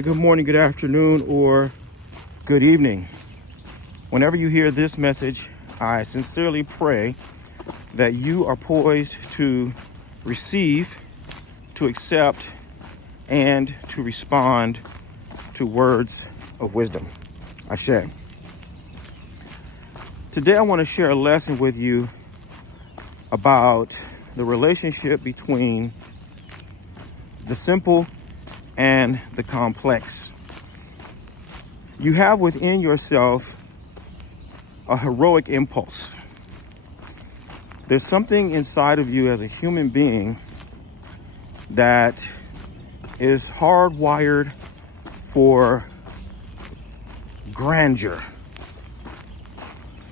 Good morning, good afternoon, or good evening. Whenever you hear this message, I sincerely pray that you are poised to receive, to accept, and to respond to words of wisdom. Ashe. Today I want to share a lesson with you about the relationship between the simple and the complex. You have within yourself a heroic impulse. There's something inside of you as a human being that is hardwired for grandeur.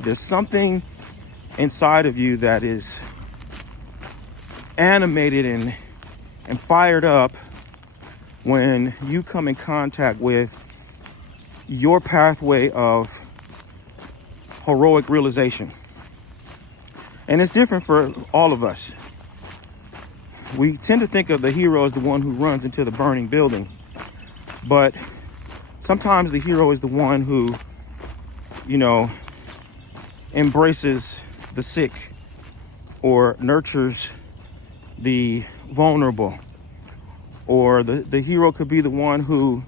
There's something inside of you that is animated and fired up when you come in contact with your pathway of heroic realization. And it's different for all of us. We tend to think of the hero as the one who runs into the burning building. But sometimes the hero is the one who, embraces the sick or nurtures the vulnerable. Or the hero could be the one who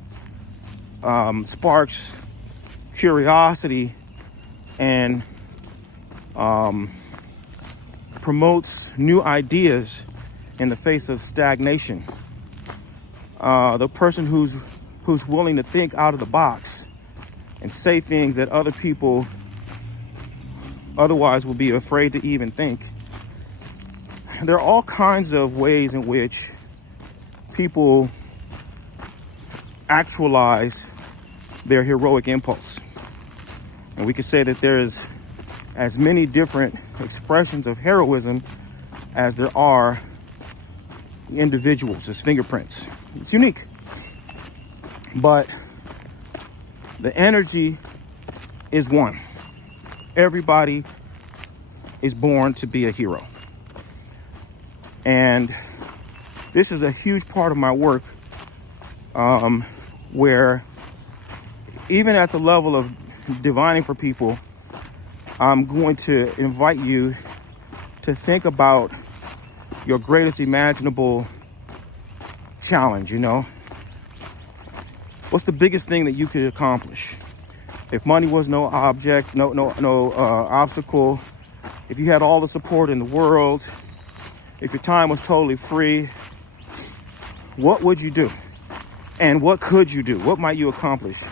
sparks curiosity and promotes new ideas in the face of stagnation. The person who's willing to think out of the box and say things that other people otherwise would be afraid to even think. There are all kinds of ways in which people actualize their heroic impulse. And we could say that there's as many different expressions of heroism as there are individuals, as fingerprints. It's unique. But the energy is one. Everybody is born to be a hero. And this is a huge part of my work, where even at the level of divining for people, I'm going to invite you to think about your greatest imaginable challenge. What's the biggest thing that you could accomplish? If money was no object, no obstacle, if you had all the support in the world, if your time was totally free, what would you do? And what could you do? What might you accomplish?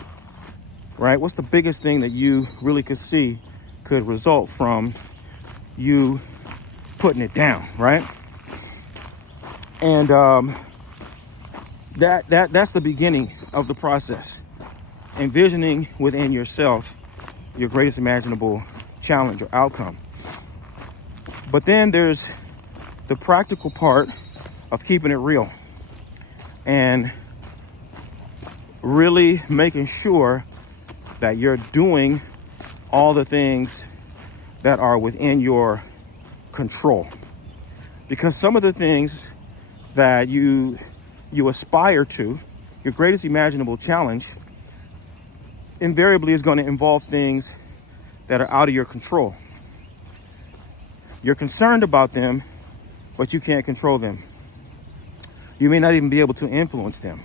Right? What's the biggest thing that you really could see could result from you putting it down, right? And that's the beginning of the process. Envisioning within yourself your greatest imaginable challenge or outcome. But then there's the practical part of keeping it real and really making sure that you're doing all the things that are within your control. Because some of the things that you aspire to, your greatest imaginable challenge, invariably is going to involve things that are out of your control. You're concerned about them, but you can't control them. You may not even be able to influence them.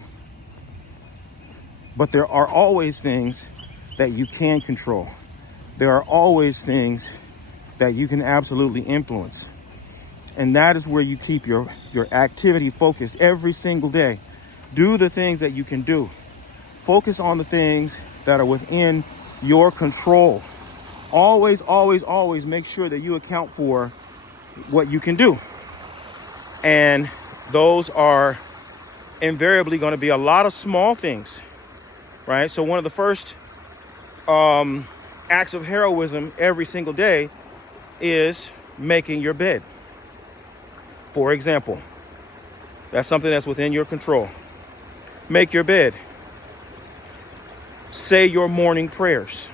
But there are always things that you can control. There are always things that you can absolutely influence. And that is where you keep your activity focused every single day. Do the things that you can do. Focus on the things that are within your control. Always, always, always make sure that you account for what you can do. And those are invariably going to be a lot of small things, right? So one of the first acts of heroism every single day is making your bed. For example, that's something that's within your control. Make your bed. Say your morning prayers.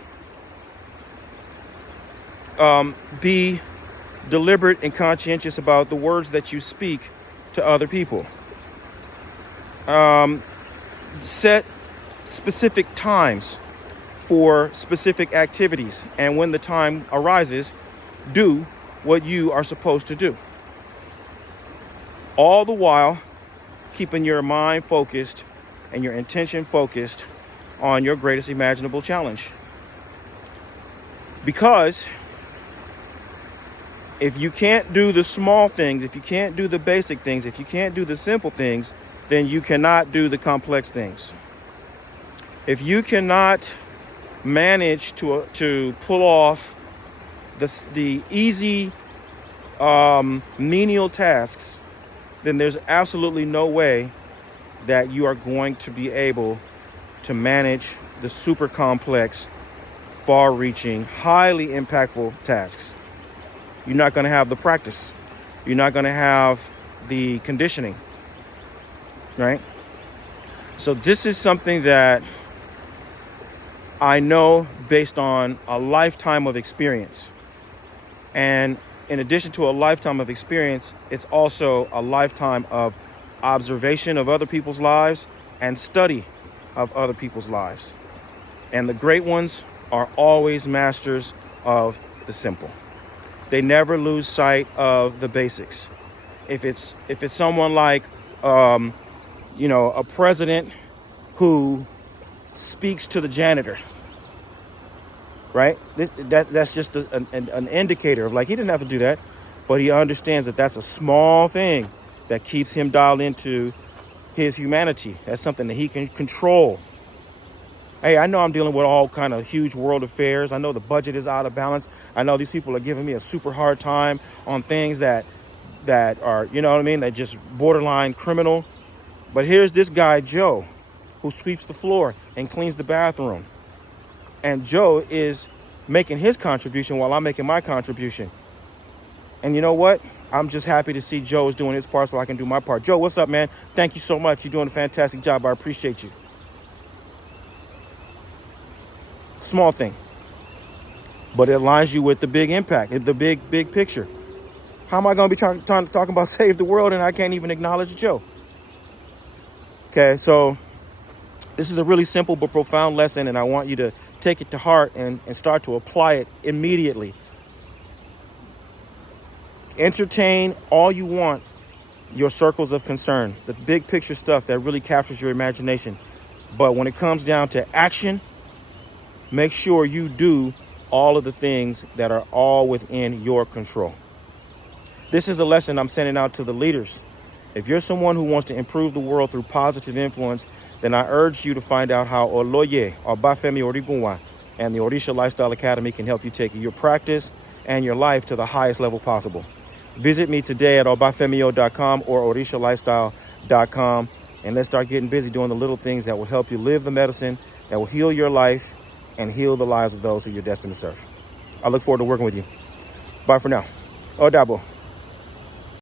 Be deliberate and conscientious about the words that you speak to other people. Set specific times for specific activities. And when the time arises, do what you are supposed to do. All the while keeping your mind focused and your intention focused on your greatest imaginable challenge. Because if you can't do the small things, if you can't do the basic things, if you can't do the simple things, then you cannot do the complex things. If you cannot manage to pull off the easy menial tasks, then there's absolutely no way that you are going to be able to manage the super complex, far-reaching, highly impactful tasks. You're not going to have the practice. You're not going to have the conditioning, right? So this is something that I know based on a lifetime of experience. And in addition to a lifetime of experience, it's also a lifetime of observation of other people's lives and study of other people's lives. And the great ones are always masters of the simple. They never lose sight of the basics. If it's someone like, a president who speaks to the janitor, right? That's just an indicator of, like, he didn't have to do that, but he understands that that's a small thing that keeps him dialed into his humanity. That's something that he can control. Hey, I know I'm dealing with all kind of huge world affairs. I know the budget is out of balance. I know these people are giving me a super hard time on things that are, that just borderline criminal. But here's this guy, Joe, who sweeps the floor and cleans the bathroom. And Joe is making his contribution while I'm making my contribution. And you know what? I'm just happy to see Joe is doing his part so I can do my part. Joe, what's up, man? Thank you so much. You're doing a fantastic job. I appreciate you. Small thing, but it aligns you with the big impact, the big picture. How am I going to be talking about save the world and I can't even acknowledge Joe? Okay, so this is a really simple but profound lesson, and I want you to take it to heart and start to apply it immediately. Entertain all you want your circles of concern, the big picture stuff that really captures your imagination. But when it comes down to action, make sure you do all of the things that are all within your control. This is a lesson I'm sending out to the leaders. If you're someone who wants to improve the world through positive influence, then I urge you to find out how Oloye, Obafemi Origunwa, and the Orisha Lifestyle Academy can help you take your practice and your life to the highest level possible. Visit me today at obafemio.com or orishalifestyle.com, and let's start getting busy doing the little things that will help you live the medicine that will heal your life and heal the lives of those who you're destined to serve. I look forward to working with you. Bye for now. Odabo.